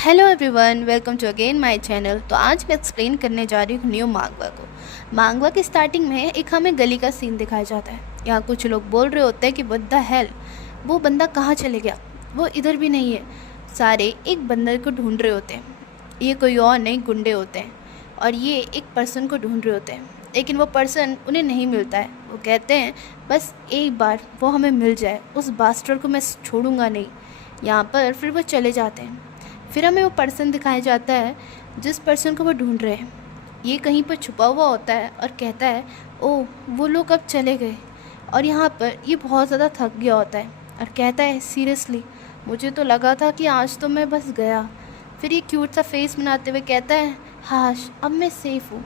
Hello everyone, welcome to again my channel. तो आज मैं एक्सप्लेन करने जा रही हूँ न्यू मांगवा को। मांगवा की स्टार्टिंग में एक हमें गली का सीन दिखाया जाता है। यहाँ कुछ लोग बोल रहे होते हैं कि व्हाट द हेल, वो बंदा कहाँ चले गया, वो इधर भी नहीं है। सारे एक बंदर को ढूंढ रहे होते हैं। ये कोई और नहीं, गुंडे होते हैं और ये एक पर्सन को ढूंढ रहे होते हैं, लेकिन वो पर्सन उन्हें नहीं मिलता है। वो कहते हैं बस एक बार वो हमें मिल जाए, उस बास्टर्ड को मैं छोड़ूंगा नहीं। यहाँ पर फिर वो चले जाते हैं। फिर हमें वो पर्सन दिखाया जाता है जिस पर्सन को वो ढूंढ रहे हैं। ये कहीं पर छुपा हुआ होता है और कहता है ओह वो लोग अब चले गए। और यहाँ पर ये बहुत ज़्यादा थक गया होता है और कहता है सीरियसली मुझे तो लगा था कि आज तो मैं बस गया। फिर ये क्यूट सा फेस बनाते हुए कहता है हाश अब मैं सेफ़ हूँ।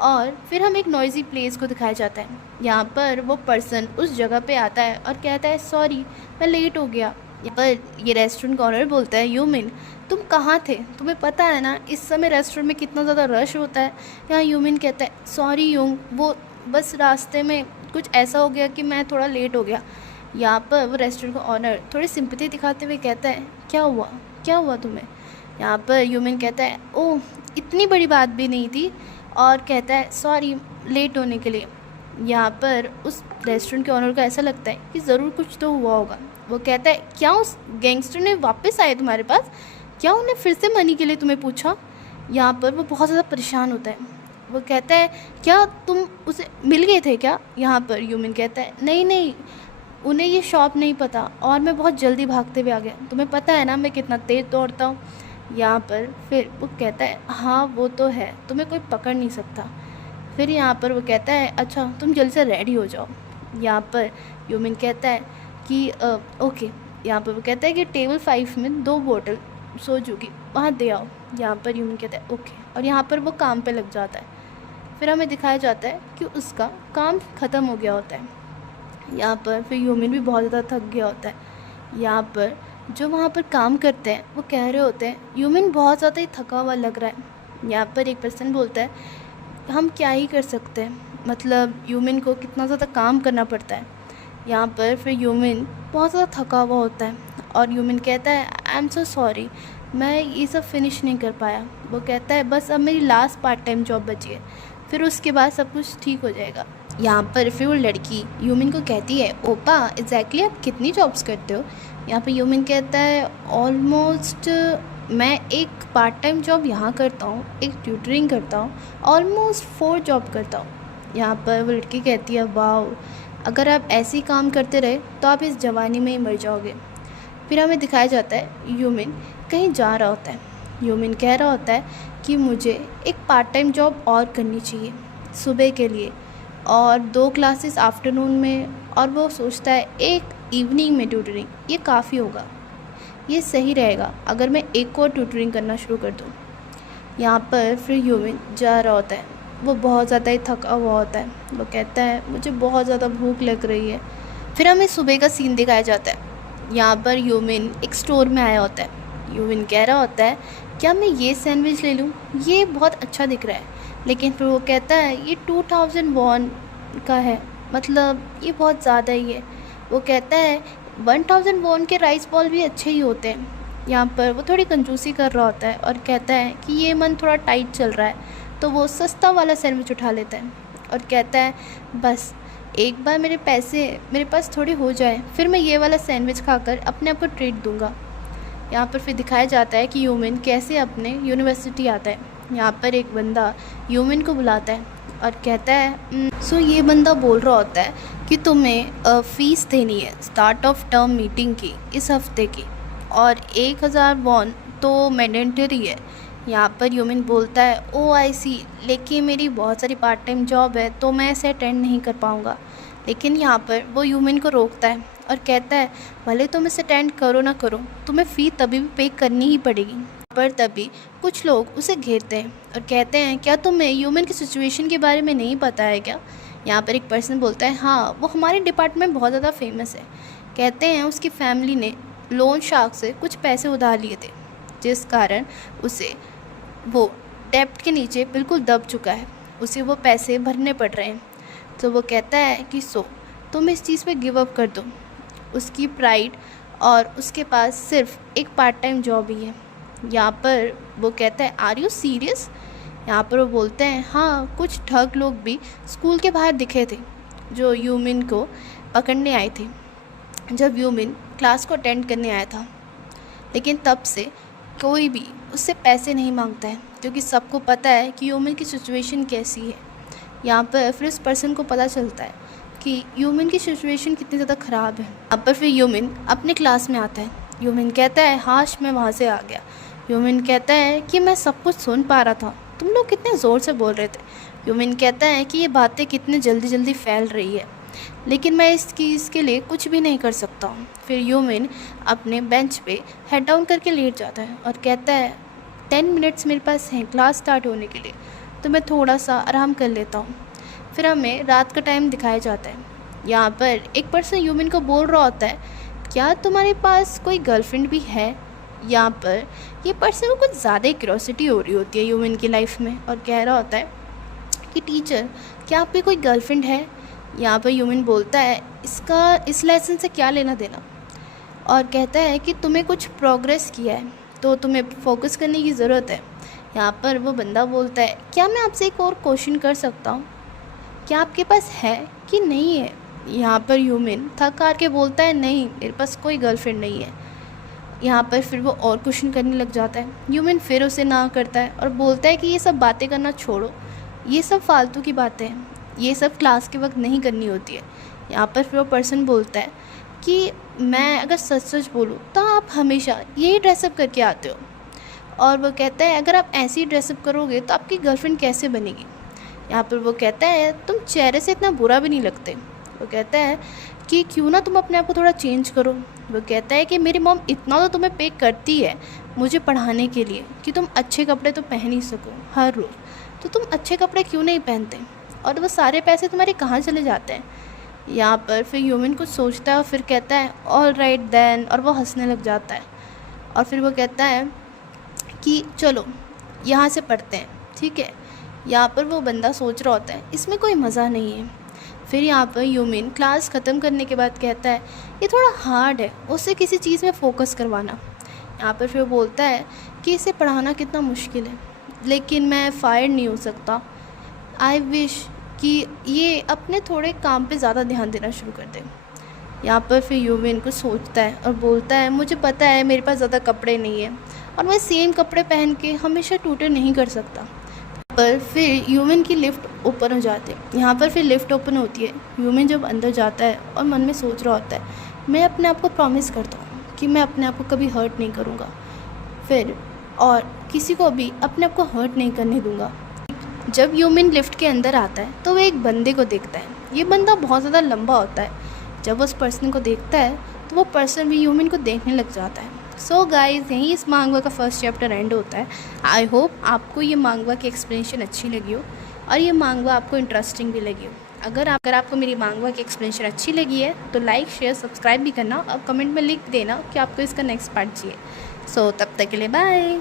और फिर हम एक नॉइज़ी प्लेस को दिखाया जाता है। यहाँ पर वो पर्सन उस जगह पे आता है और कहता है सॉरी मैं लेट हो गया। यहाँ पर ये रेस्टोरेंट का ऑनर बोलता है यूमिन तुम कहाँ थे, तुम्हें पता है ना इस समय रेस्टोरेंट में कितना ज़्यादा रश होता है। यहाँ यूमिन कहता है सॉरी यूंग, वो बस रास्ते में कुछ ऐसा हो गया कि मैं थोड़ा लेट हो गया। यहाँ पर वो रेस्टोरेंट का ऑनर थोड़ी सिंपैथी दिखाते हुए कहता है क्या हुआ तुम्हें। यहाँ पर यूमिन कहता है ओह इतनी बड़ी बात भी नहीं थी और कहता है सॉरी लेट होने के लिए। यहाँ पर उस रेस्टोरेंट के ऑनर को ऐसा लगता है कि ज़रूर कुछ तो हुआ होगा। वो कहता है क्या उस गैंगस्टर ने वापस आए तुम्हारे पास, क्या उन्हें फिर से मनी के लिए तुम्हें पूछा। यहाँ पर वो बहुत ज़्यादा परेशान होता है। वो कहता है क्या तुम उसे मिल गए थे क्या। यहाँ पर यूमिन कहता है नहीं उन्हें ये शॉप नहीं पता और मैं बहुत जल्दी भागते हुए आ गया, तुम्हें पता है ना मैं कितना तेज़ दौड़ता हूँ। यहाँ पर फिर वो कहता है हाँ वो तो है, तुम्हें कोई पकड़ नहीं सकता। फिर यहाँ पर वो कहता है अच्छा तुम जल्दी से रेडी हो जाओ। यहाँ पर यूमिन कहता है कि ओके। यहाँ पर वो कहता है कि टेबल 5 में 2 बोतल सोजू की वहाँ दे आओ। यहाँ पर यूमिन कहता है ओके और यहाँ पर वो काम पे लग जाता है। फिर हमें दिखाया जाता है कि उसका काम ख़त्म हो गया होता है। यहाँ पर फिर यूमिन भी बहुत ज़्यादा थक गया होता है। यहाँ पर जो वहाँ पर काम करते हैं वो कह रहे होते हैं यूमिन बहुत ज़्यादा ही थका हुआ लग रहा है। यहाँ पर एक पर्सन बोलता है हम क्या ही कर सकते हैं, मतलब यूमिन को कितना ज़्यादा काम करना पड़ता है। यहाँ पर फिर यूमिन बहुत ज़्यादा थका हुआ होता है और यूमिन कहता है आई एम सो सॉरी मैं ये सब फिनिश नहीं कर पाया। वो कहता है बस अब मेरी लास्ट पार्ट टाइम जॉब बची है, फिर उसके बाद सब कुछ ठीक हो जाएगा। यहाँ पर फिर वो लड़की यूमिन को कहती है ओपा एग्जैक्टली आप कितनी जॉब्स करते हो। यहाँ पर यूमिन कहता है ऑलमोस्ट मैं एक पार्ट टाइम जॉब यहाँ करता हूँ, एक ट्यूटरिंग करता हूँ, ऑलमोस्ट 4 जॉब करता हूँ। यहाँ पर वो लड़की कहती है वाओ अगर आप ऐसे ही काम करते रहे तो आप इस जवानी में ही मर जाओगे। फिर हमें दिखाया जाता है यूमिन कहीं जा रहा होता है। यूमिन कह रहा होता है कि मुझे एक पार्ट टाइम जॉब और करनी चाहिए सुबह के लिए और 2 क्लासेस आफ्टरनून में, और वो सोचता है एक इवनिंग में ट्यूटरिंग, ये काफ़ी होगा, ये सही रहेगा अगर मैं एक और ट्यूटरिंग करना शुरू कर दूँ। यहाँ पर फिर यूमिन जा रहा होता है, वो बहुत ज़्यादा ही थका हुआ होता है। वो कहता है मुझे बहुत ज़्यादा भूख लग रही है। फिर हमें सुबह का सीन दिखाया जाता है। यहाँ पर यूमिन एक स्टोर में आया होता है। यूमिन कह रहा होता है क्या मैं ये सैंडविच ले लूँ, ये बहुत अच्छा दिख रहा है। लेकिन फिर वो कहता है ये 2000 वॉन का है, मतलब ये बहुत ज़्यादा ही है। वो कहता है 1000 वॉन के राइस बॉल भी अच्छे ही होते हैं। यहाँ पर वो थोड़ी कंजूसी कर रहा होता है और कहता है कि ये मन थोड़ा टाइट चल रहा है, तो वो सस्ता वाला सैंडविच उठा लेता है और कहता है बस एक बार मेरे पैसे मेरे पास थोड़े हो जाए फिर मैं ये वाला सैंडविच खाकर अपने आप को ट्रीट दूंगा। यहाँ पर फिर दिखाया जाता है कि यूमिन कैसे अपने यूनिवर्सिटी आता है। यहाँ पर एक बंदा यूमिन को बुलाता है और कहता है सो ये बंदा बोल रहा होता है कि तुम्हें फ़ीस देनी है स्टार्ट ऑफ टर्म मीटिंग की इस हफ्ते की, और 1000 वॉन तो मैंडेटरी है। यहाँ पर यूमिन बोलता है ओ आई सी, लेकिन मेरी बहुत सारी पार्ट टाइम जॉब है तो मैं इसे अटेंड नहीं कर पाऊँगा। लेकिन यहाँ पर वो यूमिन को रोकता है और कहता है भले तुम इसे अटेंड करो ना करो तुम्हें फ़ी तभी भी पे करनी ही पड़ेगी। पर तभी कुछ लोग उसे घेरते हैं और कहते हैं क्या तुम्हें यूमिन की सिचुएशन के बारे में नहीं पता है क्या। यहाँ पर एक पर्सन बोलता है हाँ वो हमारे डिपार्टमेंट में बहुत ज़्यादा फेमस है। कहते हैं उसकी फैमिली ने लोन शार्क से कुछ पैसे उधार लिए थे जिस कारण उसे वो डेप्ट के नीचे बिल्कुल दब चुका है, उसे वो पैसे भरने पड़ रहे हैं। तो वो कहता है कि तुम इस चीज़ पे गिव अप कर दो। उसकी प्राइड और उसके पास सिर्फ एक पार्ट टाइम जॉब ही है। यहाँ पर वो कहता है आर यू सीरियस। यहाँ पर वो बोलते हैं हाँ, कुछ ठग लोग भी स्कूल के बाहर दिखे थे जो यूमिन को पकड़ने आए थे जब यूमिन क्लास को अटेंड करने आया था। लेकिन तब से कोई भी उससे पैसे नहीं मांगता है क्योंकि सबको पता है कि यूमिन की सिचुएशन कैसी है। यहाँ पर फिर उस पर्सन को पता चलता है कि यूमिन की सिचुएशन कितनी ज़्यादा ख़राब है। अब पर फिर यूमिन अपने क्लास में आता है। यूमिन कहता है हाश मैं वहाँ से आ गया। यूमिन कहता है कि मैं सब कुछ सुन पा रहा था, तुम लोग कितने ज़ोर से बोल रहे थे। यूमिन कहता है कि ये बातें कितनी जल्दी जल्दी फैल रही है, लेकिन मैं इसके लिए कुछ भी नहीं कर सकता हूँ। फिर यूमिन अपने बेंच पे हेड डाउन करके लेट जाता है और कहता है 10 मिनट्स मेरे पास हैं क्लास स्टार्ट होने के लिए, तो मैं थोड़ा सा आराम कर लेता हूँ। फिर हमें रात का टाइम दिखाया जाता है। यहाँ पर एक पर्सन यूमिन को बोल रहा होता है क्या तुम्हारे पास कोई गर्लफ्रेंड भी है। यहाँ पर ये पर्सन को कुछ ज़्यादा क्यूरियोसिटी हो रही होती है यूमिन की लाइफ में और कह रहा होता है कि टीचर क्या आपकी कोई गर्लफ्रेंड है। यहाँ पर यूमिन बोलता है इस लेसन से क्या लेना देना, और कहता है कि तुम्हें कुछ प्रोग्रेस किया है तो तुम्हें फोकस करने की ज़रूरत है। यहाँ पर वो बंदा बोलता है क्या मैं आपसे एक और क्वेश्चन कर सकता हूँ, क्या आपके पास है कि नहीं है। यहाँ पर यूमिन थक हार के बोलता है नहीं, मेरे पास कोई गर्लफ्रेंड नहीं है। यहाँ पर फिर वो और क्वेश्चन करने लग जाता है। यूमिन फिर उसे ना करता है और बोलता है कि ये सब बातें करना छोड़ो, ये सब फालतू की बातें हैं, ये सब क्लास के वक्त नहीं करनी होती है। यहाँ पर फिर वो पर्सन बोलता है कि मैं अगर सच सच बोलूँ तो आप हमेशा यही ड्रेसअप करके आते हो, और वो कहता है अगर आप ऐसे ही ड्रेसअप करोगे तो आपकी गर्लफ्रेंड कैसे बनेगी। यहाँ पर वो कहता है तुम चेहरे से इतना बुरा भी नहीं लगते। वो कहता है कि क्यों ना तुम अपने आप को थोड़ा चेंज करो। वो कहता है कि मेरी मॉम इतना तो तुम्हें पे करती है मुझे पढ़ाने के लिए कि तुम अच्छे कपड़े तो पहन ही सको हर रोज़, तो तुम अच्छे कपड़े क्यों नहीं पहनते, और वो सारे पैसे तुम्हारे कहाँ चले जाते हैं। यहाँ पर फिर यूमिन कुछ सोचता है और फिर कहता है ऑल राइट देन, और वो हंसने लग जाता है। और फिर वो कहता है कि चलो यहाँ से पढ़ते हैं, ठीक है। यहाँ पर वो बंदा सोच रहा होता है इसमें कोई मज़ा नहीं है। फिर यहाँ पर यूमिन क्लास ख़त्म करने के बाद कहता है ये थोड़ा हार्ड है उससे किसी चीज़ में फ़ोकस करवाना। यहाँ पर फिर वो बोलता है कि इसे पढ़ाना कितना मुश्किल है, लेकिन मैं फायर नहीं हो सकता। आई विश कि ये अपने थोड़े काम पे ज़्यादा ध्यान देना शुरू कर दे। यहाँ पर फिर यूमिन कुछ सोचता है और बोलता है मुझे पता है मेरे पास ज़्यादा कपड़े नहीं हैं और मैं सेम कपड़े पहन के हमेशा ट्यूटर नहीं कर सकता। पर फिर यूमिन की लिफ्ट ओपन हो जाती है। यहाँ पर फिर लिफ्ट ओपन होती है। यूमिन जब अंदर जाता है और मन में सोच रहा होता है मैं अपने आप को प्रॉमिस करता हूँ कि मैं अपने आप को कभी हर्ट नहीं करूँगा, फिर और किसी को भी अपने आप को हर्ट नहीं करने दूँगा। जब यूमिन लिफ्ट के अंदर आता है तो वो एक बंदे को देखता है। ये बंदा बहुत ज़्यादा लंबा होता है। जब वो उस पर्सन को देखता है तो वो पर्सन भी यूमिन को देखने लग जाता है। सो गाइज़ यहीं इस मांगवा का फर्स्ट चैप्टर एंड होता है। आई होप आपको ये मांगवा की एक्सप्लेनेशन अच्छी लगी हो और ये मांगवा आपको इंटरेस्टिंग भी लगी हो। अगर आपको मेरी मांगवा की एक्सप्लेनेशन अच्छी लगी है तो लाइक शेयर सब्सक्राइब भी करना और कमेंट में लिख देना कि आपको इसका नेक्स्ट पार्ट चाहिए। सो तब तक के लिए बाय।